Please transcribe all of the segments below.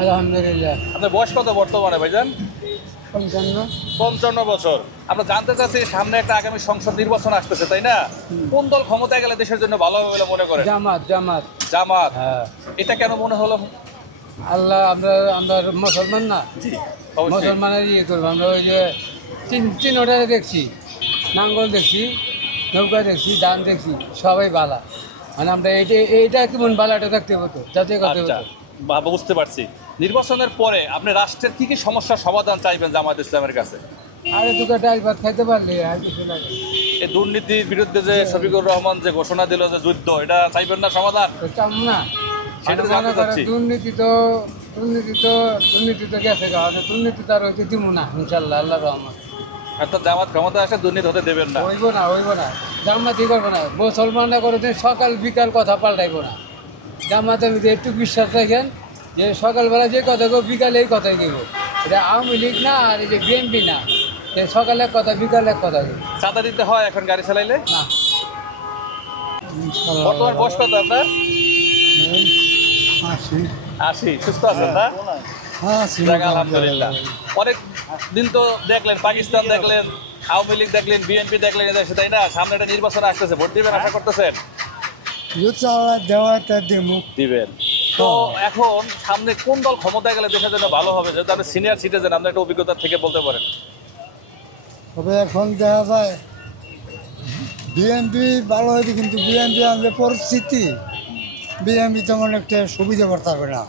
আলহামদুলিল্লাহ। আপনার বয়স কত বর্তমানে ভাইজান? 55। 55 বছর। আমরা জানতে চাচ্ছি সামনে একটা আগামী সংসদ নির্বাচন আসতেছে, তাই না? কোন দল ক্ষমতায় গেলে দেশের জন্য ভালো হবে বলে মনে করেন? জামাত জামাত। জামাত। হ্যাঁ। এটা কেন মনে হলো? আল্লাহ, আমরা মুসলমান না, জি, অবশ্যই। মুসলমানের ইয়ে করবো। আমরা ওই যে তিন ওটারে দেখছি, নাঙ্গল দেখছি, নৌকা দেখছি, ধান দেখছি, সবাই বালা। মানে আমরা এইটা কেমন বালাটা দেখতে হতো, জাতীয় করতে আচ্ছা, হতো। বুঝতে পারছি। নির্বাচনের পরে আপনি রাষ্ট্রের কি কি সমস্যার সমাধান চাইবেন জামায়াত ইসলামের কাছে? আরে দুটো ডাল ভাত খাইতে পারলে আর কিছু লাগে। এই দুর্নীতির বিরুদ্ধে যে শফিকুর রহমান যে ঘোষণা দিল যে যুদ্ধ, এটা চাইবেন না সমাধান? তো চাম না। সেটা মানে জানতে মনে করে চাচ্ছি। দুর্নীতি তো গেছে গা, দুর্নীতি তো আর হইতে দিব না ইনশাল্লাহ, আল্লাহ রহমান। অর্থাৎ জামাত ক্ষমতা আসে দুর্নীতি হতে দেবেন না? হইব না, জামাতি করবো না। মুসলমানরা করে সকাল বিকাল কথা পাল্টাইবো না। জামাতের মধ্যে একটু বিশ্বাস রাখেন যে সকালবেলা যে কথা গো, বিকালে এই কথাই দিব। এটা আওয়ামী লীগ না, আর এই যে বিএনপি না, যে সকালে এক কথা বিকালে এক কথা দিব চাঁদা দিতে হয় এখন গাড়ি চালাইলে? না। বর্তমান বয়স কত আপনার? 80। 80। সুস্থ আছেন না? যাক, আলহামদুলিল্লাহ। অনেক দিন তো দেখলেন, পাকিস্তান দেখলেন, আওয়ামী লীগ দেখলেন, বিএনপি দেখলেন এদেশে, তাই না? সামনে একটা নির্বাচন আসতেছে, ভোট দিবেন আশা করতেছেন? দিবেন। তো এখন সামনে কোন দল ক্ষমতায় গেলে দেশের জন্য ভালো হবে? যেহেতু আপনি সিনিয়র সিটিজেন, আপনার একটা অভিজ্ঞতা থেকে বলতে পারেন। তবে এখন দেখা যায় বিএনপি ভালো হয়েছে, কিন্তু বিএনপি আমাদের পরিস্থিতি, বিএনপি তেমন একটা সুবিধা করতে পারবে না।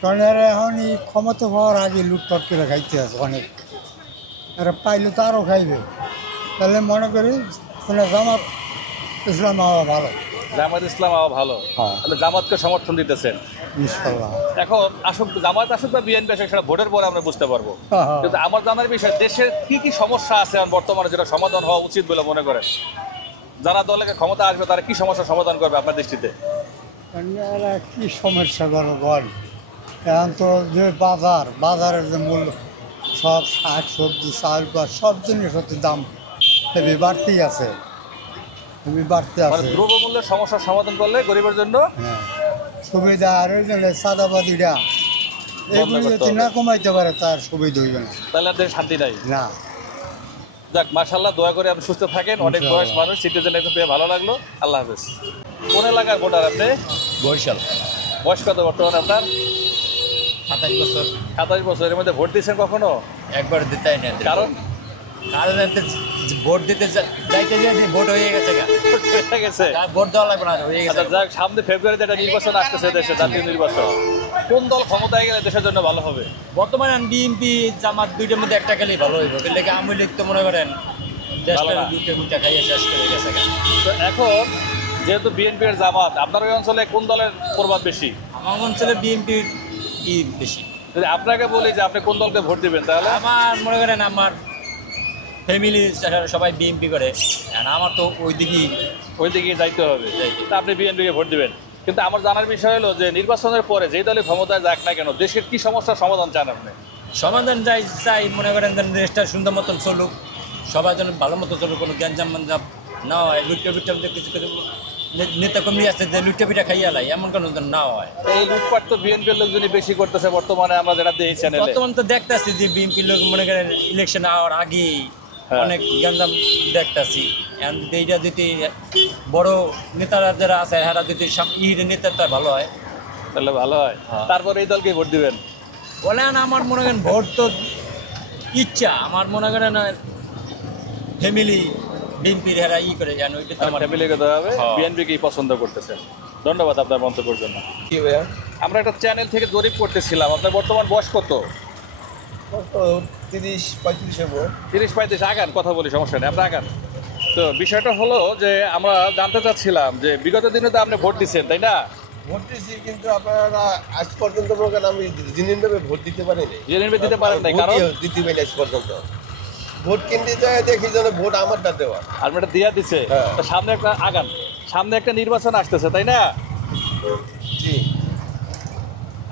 কারণ এরা এখনই ক্ষমতা পাওয়ার আগে লুটপাট করে খাইতে আছে অনেক। এরা পাইলে তো আরও খাইবে। তাহলে মনে করি জামাত ইসলাম হওয়া ভালো। জামাত ইসলাম ভালো। হ্যাঁ। তাহলে জামাতকে সমর্থন দিতেছেন? ইনশাল্লাহ। এখন আসুক, জামাত আসুক বা বিএনপি আসুক, সেটা ভোটের পরে আমরা বুঝতে পারবো। হ্যাঁ। কিন্তু আমার জানার বিষয়, দেশের কি কি সমস্যা আছে এখন বর্তমানে যেটা সমাধান হওয়া উচিত বলে মনে করেন? যারা দলে ক্ষমতা আসবে তারা কি সমস্যার সমাধান করবে আপনার দৃষ্টিতে? এরা কি সমস্যা করো বল? এখন তো যে বাজারের যে মূল্য, সব শাক সবজি চাল বা সব জিনিসের দাম হেবি বাড়তেই আছে, হেবি বাড়তে মানে আছে। দ্রব্যমূল্যের সমস্যার সমাধান করলে গরিবের জন্য হ্যাঁ, সুবিধা। আর ওই জন্য সাদাবাদিরা এগুলি করতে যদি হবে। না কমাইতে পারে তার সুবিধা হইবে না। তাহলে আর দেশে শান্তি নাই। না। যাক, মাশাআল্লাহ, দোয়া করে আপনি সুস্থ থাকেন। অনেক ইনশাআল্লাহ। বয়স মানুষ, সিটিজেন একদম পেয়ে ভালো লাগলো। আল্লাহ হাফেজ। কোন এলাকার ভোটার আপনি? বরিশাল। বয়স কত বর্তমানে আপনার? 27 বছর। 27 বছর। এর মধ্যে ভোট দিয়েছেন কখনো? একবার দিতে না। কারণ কারণ ভোট দিতে যাইতে যাইতে ভোট হয়ে গেছে গা। হয়ে গেছে। আর ভোট দেওয়া লাগবে না, হয়ে গেছে। আচ্ছা, যাক, সামনে ফেব্রুয়ারিতে একটা নির্বাচন আসতেছে দেশে, জাতীয় নির্বাচন। কোন দল ক্ষমতায় গেলে দেশের জন্য ভালো হবে? বর্তমানে বিএনপি জামাত দুইটার মধ্যে একটা গেলেই ভালো হইব। কিন্তু আওয়ামী লীগ তো মনে করেন দেশটা ভালো না। দুইটা খাইয়ে শেষ করে গেছে গা। তো এখন যেহেতু বিএনপি এর জামাত, আপনার ওই অঞ্চলে কোন দলের প্রভাব বেশি? আমার অঞ্চলে বিএনপির কি বেশি। যদি আপনাকে বলি যে আপনি কোন দলকে ভোট দিবেন, তাহলে? আমার মনে করেন আমার ফ্যামিলি সবাই বিএনপি করে, আর আমার তো ওই দিকেই ওই দিকে যাইতে হবে। তা আপনি বিএনপিকে ভোট দিবেন। কিন্তু আমার জানার বিষয় হলো যে নির্বাচনের পরে যেই দলে ক্ষমতায় যাক না কেন, দেশের কি সমস্যার সমাধান চান আপনি? সমাধান চাই মনে করেন দেশটা সুন্দর মতন চলুক, সবার জন্য ভালো মতো চলুক, কোনো গ্যাঞ্জাম ম্যাঞ্জাম না হয়। লুটটা কিছু কিছু নেতা কর্মী আছে যে লুটটা পিঠা খাইয়া লাই, এমন কোনো না হয়। এই লুটপাট তো বিএনপির লোকজনই বেশি করতেছে বর্তমানে, আমরা যেটা দেখি চ্যানেলে। বর্তমান তো দেখতেছি যে বিএনপি লোক মনে করেন ইলেকশন হওয়ার আগেই অনেক গ্যাঞ্জাম দেখতেছি। এইটা যদি বড় নেতারা যারা আছে এরা যদি নেতাটা ভালো হয় তাহলে ভালো হয়। হ্যাঁ। তারপরে এই দলকে ভোট দিবেন? বলেন আমার মনে করেন ভোট তো ইচ্ছা, আমার মনে করেন ফ্যামিলি বিএনপির হেরা করে জানো, ওইটা তো আমার ফ্যামিলিকে দেওয়া হবে। হ্যাঁ। বিএনপি কি পছন্দ করতেছেন? ধন্যবাদ আপনার মন্তব্যের জন্য। কি ভাইয়া? আমরা একটা চ্যানেল থেকে জরিপ করতেছিলাম, আপনার বর্তমান বয়স কত? 30-35 হবো। 30-35। আগান, কথা বলি, সমস্যা নেই, আপনি আগান। তো বিষয়টা হলো যে আমরা জানতে চাচ্ছিলাম যে বিগত দিনে তো আপনি ভোট দিচ্ছেন, তাই না? ভোট দিয়েছি, কিন্তু আপনারা আজ পর্যন্ত মনে করেন আমি জিনিসভাবে ভোট দিতে পারিনি। জেনে দিতে পারেন নাই, কারণ দিতে পারি আজ পর্যন্ত। ভোট কিনতে যায় দেখি যেন ভোট আমারটা দেওয়া। আর এটা দিয়া দিছে। হ্যাঁ। তো সামনে একটা আগান, সামনে একটা নির্বাচন আসতেছে, তাই না? জি।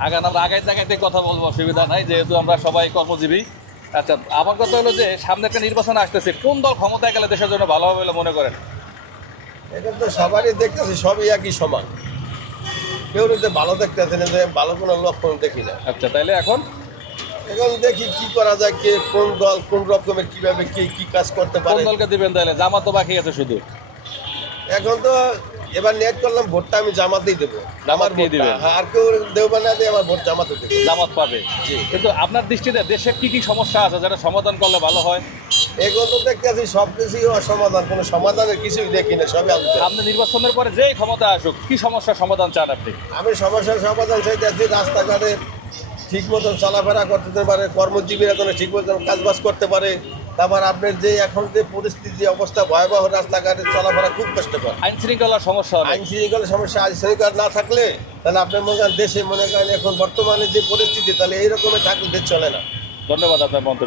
আগান, আমরা আগাইতে আগাইতে কথা বলবো, অসুবিধা নাই, যেহেতু আমরা সবাই কর্মজীবী। আচ্ছা, আমার কথা হলো যে সামনে একটা নির্বাচন আসতেছে, কোন দল ক্ষমতায় গেলে দেশের জন্য ভালো হবে বলে মনে করেন? এটা তো সবারই দেখতেছি, সবই একই সমান। কেউ যে ভালো দেখতেছে না, যে ভালো কোনো লক্ষণ দেখি না। আচ্ছা, তাইলে এখন এখন দেখি কি করা যায়, কে কোন দল কোন রকমের কিভাবে কি কি কাজ করতে কোন পারে। দলকে দিবেন তাহলে? জামাত তো বাকি আছে শুধু। এখন তো এবার নিয়ত করলাম ভোটটা আমি জামাতেই দেবো। আমার জামাতকেই ভোটটা, দিবেন? হ্যাঁ, আর কেউ দেবো না দিয়ে আমার ভোট জামাতে দেবো। জামাত পাবে। জি। কিন্তু আপনার দৃষ্টিতে দেশে কি কি সমস্যা আছে যেটা সমাধান করলে ভালো হয়? এগুলো তো দেখতে আছি সব কিছুই অসমাধান, কোনো সমাধানের কিছুই দেখি না, সবই আলু। আপনি নির্বাচনের পরে যেই ক্ষমতা আসুক, কি সমস্যার সমাধান চান আপনি? আমি সমস্যার সমাধান চাইতে আছি, রাস্তাঘাটে ঠিক মতন চলাফেরা করতে পারে, কর্মজীবীরা যেন ঠিক মতন কাজবাজ করতে পারে। তারপর আপনার যে এখন যে পরিস্থিতি অবস্থা ভয়াবহ, রাস্তাঘাটে চলাফেরা খুব কষ্টকর। আইন শৃঙ্খলার সমস্যা অনেক। আইন শৃঙ্খলার সমস্যা, আইন শৃঙ্খলা না থাকলে তাহলে আপনার মনে করেন দেশে মনে করেন এখন বর্তমানে যে পরিস্থিতি, তাহলে এইরকমের থাকলে দেশ চলে না। ধন্যবাদ আপনার মন্তব্য।